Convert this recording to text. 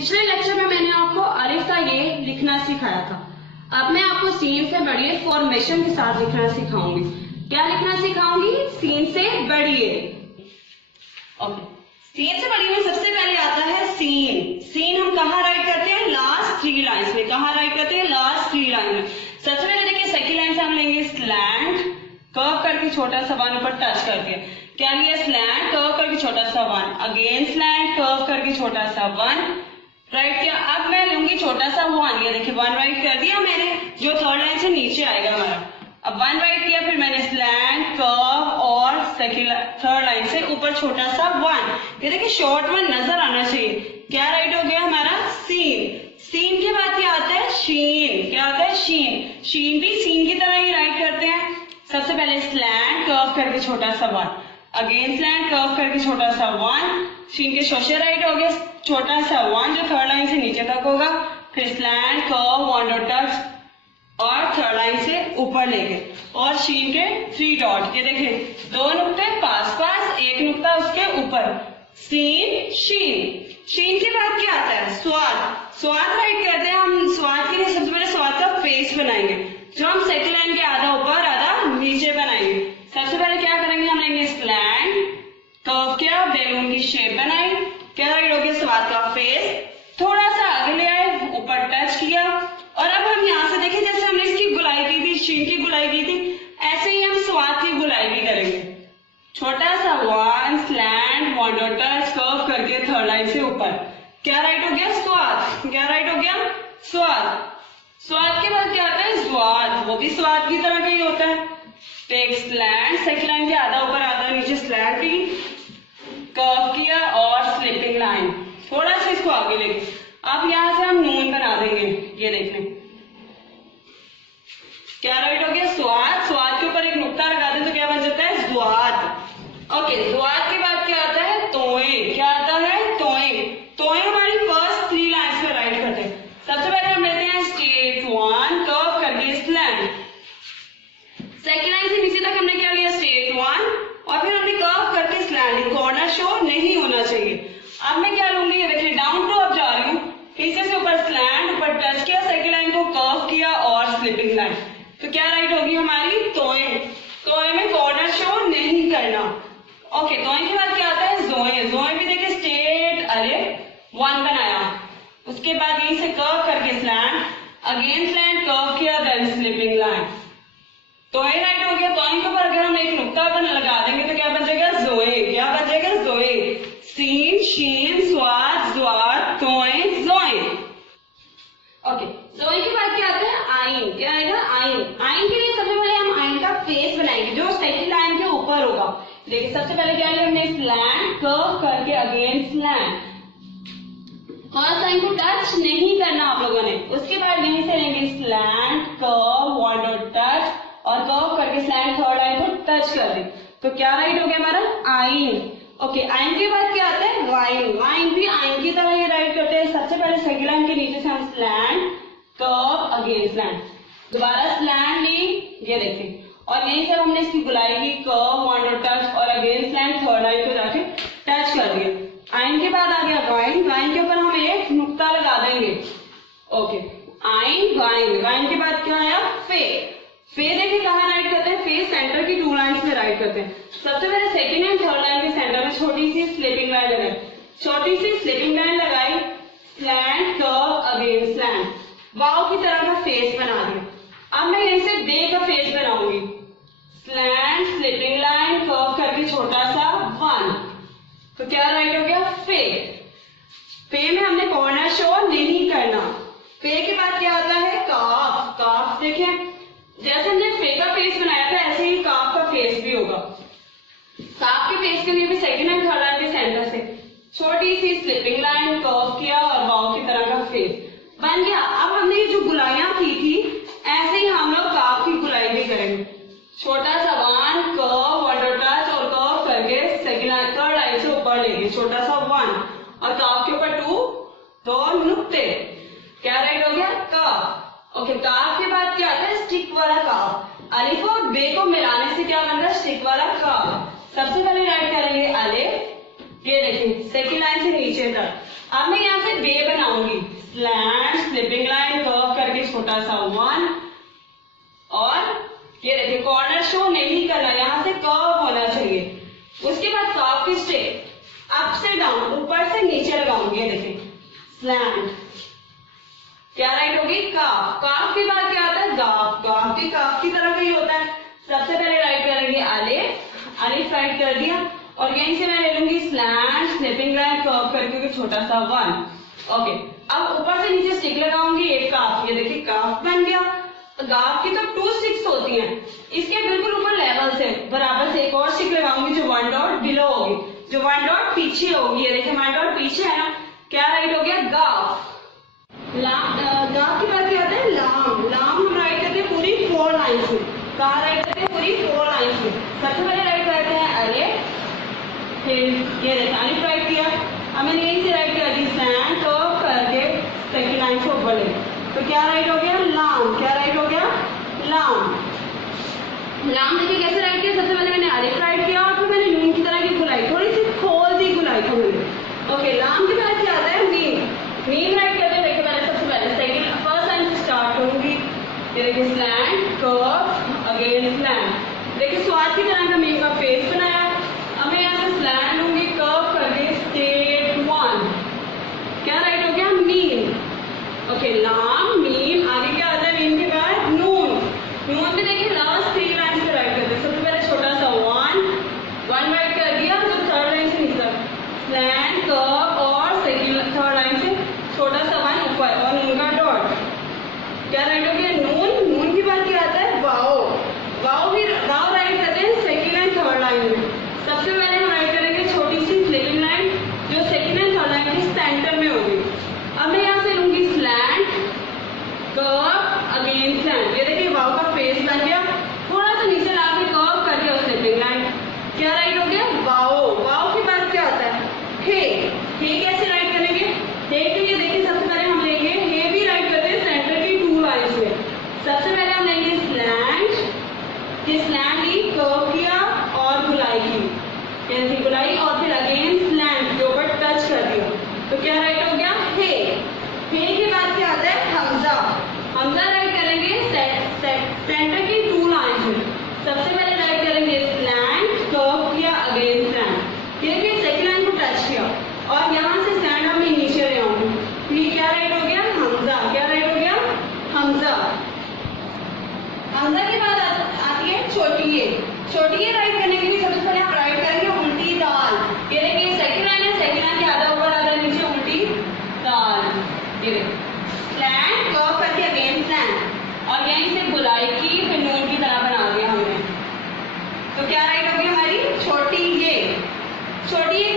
पिछले लेक्चर में मैंने आपको अलिफ का ये लिखना सिखाया था। अब मैं आपको सीन से बढ़िए फॉर्मेशन के साथ लिखना सिखाऊंगी। क्या लिखना सिखाऊंगी? सीन से बढ़िए। ओके, सीन से बढ़िए में सबसे पहले आता है सीन। सीन हम कहाँ राइट करते हैं? लास्ट 3 लाइन्स में। कहाँ राइट करते हैं? लास्ट 3 लाइन में। सबसे पहले देखिए सेकंड लाइन से हम लेंगे स्लैंट, कर्व करके छोटा सा वन ऊपर टच करके। क्या लिया? स्लैंट, कर्व करके छोटा सा वन, अगेन स्लैंट, कर्व करके छोटा सा वन, राइट किया। अब मैं लूंगी छोटा सा वन। ये देखिए वन राइट कर दिया मैंने, जो थर्ड लाइन से नीचे आएगा हमारा। अब वन राइट किया, फिर मैंने स्लैंट, कर्व और थर्ड लाइन से ऊपर छोटा सा वन। ये देखिए शॉर्ट वन नजर आना चाहिए। क्या राइट हो गया हमारा? सीन। सीन के बाद क्या आता है? शीन। क्या आता है? शीन। शीन भी सीन की तरह ही राइट करते हैं। सबसे पहले स्लैंट, कर्व करके छोटा सा वन, अगेन स्लैंट, कर्व करके छोटा सा वन। शीन के शोशे राइट हो गए, छोटा सा वन जो थर्ड लाइन से नीचे तक होगा, फिर slant, curve, one dot touch और थर्ड लाइन से ऊपर लेके, और शीन के 3 डॉट। ये देखिए 2 नुक्ते पास पास, 1 नुक्ता उसके ऊपर। सीन, शीन। शीन के बाद क्या आता है? स्वाद। स्वाद राइट करते हैं हम। स्वाद के लिए सबसे पहले स्वाद का फेस बनाएंगे, जो हम सेकंड लाइन के आधा ऊपर आधा नीचे बनाएंगे। सबसे पहले क्या करेंगे? हम लेंगे स्लैंट, कर्व किया, बैलून की शेप बनाई। क्या राइट हो गया? स्वाद का फेस। थोड़ा सा आगे ले आए, ऊपर टच किया, और अब हम यहाँ से देखें जैसे हमने इसकी गुलाई की थी, शीन की गुलाई की थी, ऐसे ही हम स्वाद की गुलाई भी करेंगे। छोटा सा one, slant, one dot touch, curve करके थर्ड लाइन से ऊपर। क्या राइट हो गया? स्वाद। क्या राइट हो गया? स्वाद। स्वाद के बाद क्या आता है? स्वाद। वो भी स्वाद की तरह का ही होता है। टेक स्लैंट, सेकंड लाइन के आधा ऊपर आधा नीचे स्लैंट की, कर्व किया और स्लिपिंग लाइन। थोड़ा सा इसको आगे लेके अब यहां से हम नून बना देंगे। ये देख लें, क्या राइट हो गया? स्वाद। स्वाद के ऊपर एक नुक्ता लगा दें तो क्या बन जाता है? स्वाद। ओके, स्वाद के बाद क्या आता है? तोए। क्या आता है? तोए। तोए हमारी फर्स्ट 3 लाइन्स पे राइट करते हैं। सबसे पहले हम लेते हैं स्ट्रेट वन, कर्व करके स्लैंट। सेकेंड लाइन से नीचे तक हमने क्या लिया? स्ट्रेट वन, और फिर हमने कर्व करके स्लैंट। कॉर्नर शो नहीं होना चाहिए। अब मैं क्या लूंगी? ये देखिए डाउन टू अप जा रही हूँ, पीछे से ऊपर स्लैंट, ऊपर टच किया, सेकेंड लाइन को कर्व किया और स्लिपिंग लाइन। तो क्या राइट होगी हमारी? तोए। तोए में कॉर्नर शो नहीं करना। ओके, तोए के बाद क्या आता है? जोए। जोए भी देखिए स्ट्रेट, अरे वन बनाया, उसके बाद यहीं से कर्व करके स्लैंट, अगेन स्लैंट, कर्व किया, देन स्लिपिंग लाइन। तो ये राइट हो गया। तोए के ऊपर अगर हम एक नुक्ता बन लगा देंगे तो क्या बन जाएगा? जोए। क्या बन जाएगा? जोए। सीन, शीन, स्वाद, ज्वाद, तोए, जोए। ओके, जोए के बाद क्या आता है? आइन। क्या आएगा? आइन। आइन के लिए सबसे पहले हम आइन का फेस बनाएंगे, जो सेकंड लाइन के ऊपर होगा। देखिए सबसे पहले क्या लिया हमने? स्लैंट, कर्व करके अगेन स्लैंट। फर्स्ट लाइन को टच नहीं करना आप लोगों ने। उसके बाद यहीं से लेंगे slant, curve, one dot touch और कर्व करके स्लैंट, थर्ड लाइन को टच कर दे। तो क्या राइट हो गया हमारा? आइन। ओके, आइन के बाद क्या आता है? वाइन। वाइन भी आइन की तरह ही राइट करते हैं। सबसे पहले सेकंड लाइन के नीचे से हम स्लैंट, कर्व, अगेन स्लैंट, दोबारा स्लैंट ली, ये देखिए, और यहीं से हमने इसकी गुलाई की, कर्व, वन डॉट टच और अगेन स्लैंट, थर्ड लाइन को जाके टच कर दिया। आइन के बाद आ गया वाइन। वाइन के ऊपर हम एक नुक्ता लगा देंगे। ओके, आइन, वाइन। वाइन के बाद क्या आया? फे। फे देखिए कहाँ राइट करते हैं? फे सेंटर की 2 लाइन्स में राइट करते हैं। सबसे पहले सेकंड एंड थर्ड लाइन के सेंटर में छोटी सी स्लिपिंग लाइन लगाई, छोटी सी स्लिपिंग लाइन लगाई, स्लैंट, कर्व, अगेन स्लैंट, वाव की तरह का फेस बना दिया। अब मैं यहीं से बे का फेस बनाऊंगी। स्लैंट, स्लिपिंग लाइन, कर्व करके छोटा सा वन। तो क्या राइट हो गया? फे। फे में हमने कॉर्नर शो नहीं करना। फे के बाद क्या आता है? काफ। काफ देखिए जैसे हमने फे का फेस बनाया था ऐसे ही काफ का फेस भी होगा। काफ के फेस के लिए भी सेकंड एंड थर्ड लाइन के सेंटर से छोटी सी स्लिपिंग लाइन, कर्व किया और वाव की तरह का फेस बन गया। अब हमने ये जो गुलाइयां की थी ऐसे ही हम लोग काफ की गुलाई भी करेंगे। छोटा सा one, curve, one dot touch और कर्व करके सेकंड लाइन, थर्ड लाइन से ऊपर लेंगे, छोटा सा वन, और काफ के ऊपर 2 नुक्ते। क्या राइट हो गया? काफ। ओके, काफ के बाद क्या आता है? स्टिक वाला काफ। अलिफ और बे को मिलाने से क्या बन रहा है? स्टिक वाला काफ। सबसे पहले राइट करेंगे अलिफ, ये देखिए सेकंड लाइन से नीचे तक। अब मैं यहाँ से बे बनाऊंगी। स्लिपिंग लाइन, कर्व करके छोटा सा 1, और ये देखिए कॉर्नर शो नहीं करना, यहाँ से कर्व होना चाहिए। उसके बाद काफ की स्टेप अप से डाउन, ऊपर से नीचे लगाऊंगी, देखिए स्लैंट। क्या राइट होगी? काफ। काफ के बाद क्या आता है? गाफ। गाफ भी काफ की तरह का ही होता है। सबसे पहले राइट करेंगे अलिफ, अलिफ राइट कर दिया, और यहीं से मैं ले लूंगी स्लैंट, स्लिपिंग लाइन, कर्व करके छोटा सा 1। ओके, अब ऊपर से नीचे स्टिक लगाऊंगी, एक काफ, ये देखिए काफ बन गया। गाफ की तो 2 स्टिक्स होती हैं, इसके बिल्कुल ऊपर लेवल से बराबर से एक और स्टिक लगाऊंगी जो 1 डॉट बिलो होगी, जो 1 डॉट पीछे होगी। ये देखिए 1 डॉट पीछे है ना, क्या राइट हो गया? गाफ। गाफ के बाद क्या आता है? लाम। लाम हम राइट करते हैं पूरी 4 लाइन्स में। कहाँ राइट करते हैं? पूरी 4 लाइन्स में। सबसे पहले राइट करते हैं अलिफ, फिर ये देखिए अलिफ राइट किया, अब मैंने यहीं से राइट कर दी स्लैंट, कर्व करके सेकंड लाइन से ऊपर ले, तो क्या राइट हो गया? लाम। क्या राइट हो गया? लाम। लाम देखिए कैसे राइट किया? सबसे पहले मैंने अलिफ राइट किया, और फिर मैंने नून की तरह की गुलाई, थोड़ी सी खोल दी गुलाई को मैंने। ओके, लाम के बाद क्या आता है? मीम। मीम राइट करते हैं, देखिए मैंने सबसे पहले सेकंड फर्स्ट लाइन से स्टार्ट करूंगी, ये देखिए स्लैंट, कर्व, अगेन स्लैंट। देखिए स्वाद की तरह का मीम का फेस बनाया। अब मैं यहाँ से स्लैंट लूंगी, कर्व करके स्टेट 1, क्या राइट हो गया? मीम। ओके, लाम, मीम, आगे क्या आता है? मीम के बाद नून। नून में देखिए लास्ट 3 लाइन पे राइट करते हैं। सबसे पहले छोटा सा 1 राइट कर दिया, जो थर्ड लाइन से निकल स्लैंट, कर्व, और सेकंड थर्ड लाइन से छोटा सा 1 ऊपर, और नून का डॉट, क्या राइट हो गया? नून। नून के बाद क्या आता है? वाओ। वाओ भी वाओ राइट करते हैं सेकंड एंड थर्ड लाइन में। सबसे पहले हम राइट करेंगे छोटी सी स्लिपिंग लाइन, जो सेकंड एंड थर्ड लाइन के सेंटर में होगी। अब मैं यहाँ से लूंगी स्लैंट, कर्व, अगेन स्लैंट। ये देखिए वाव का फेस बन गया, थोड़ा सा नीचे लाके कर्व करके और स्लिपिंग लाइन, क्या राइट हो गया? वाओ। वाओ के बाद क्या आता है? हे। हे कैसे राइट करेंगे? हे के लिए देखिए सबसे पहले हम लेंगे, हे भी राइट करते हैं सेंटर की 2 लाइन्स में। सबसे पहले हम लेंगे स्लैंट, स्लैंट ली, कर्व किया और गुलाई की, कैसी गुलाई, और फिर अगेन स्लैंट के ऊपर टच कर दिया, तो क्या राइट हो गया? हे। हे के बाद क्या आता है? हमजा। हमजा राइट करेंगे सेंटर की 2 लाइन्स में। सबसे पहले राइट करेंगे स्लैंट, कर्व किया, अगेन स्लैंट, ये भी सेकंड लाइन को टच किया, और यहाँ से स्लैंट में नीचे ले आऊंगी, तो ये क्या राइट हो गया? हमजा। क्या राइट हो गया? हमजा। हमजा के बाद आती है छोटी ए। छोटी ए राइट करने के लिए सबसे पहले आप राइट करेंगे उल्टी दाल। ये देखिए सेकंड लाइन है, सेकंड लाइन के आधा ऊपर आधा नीचे उल्टी दाल, ये देखिए स्लैंट, कर्व करके अगेन स्लैंट, और यहीं से गुलाई की, फिर नून की तरह बना दिया हमने, तो क्या राइट होगी हमारी? छोटी ए। छोटी ए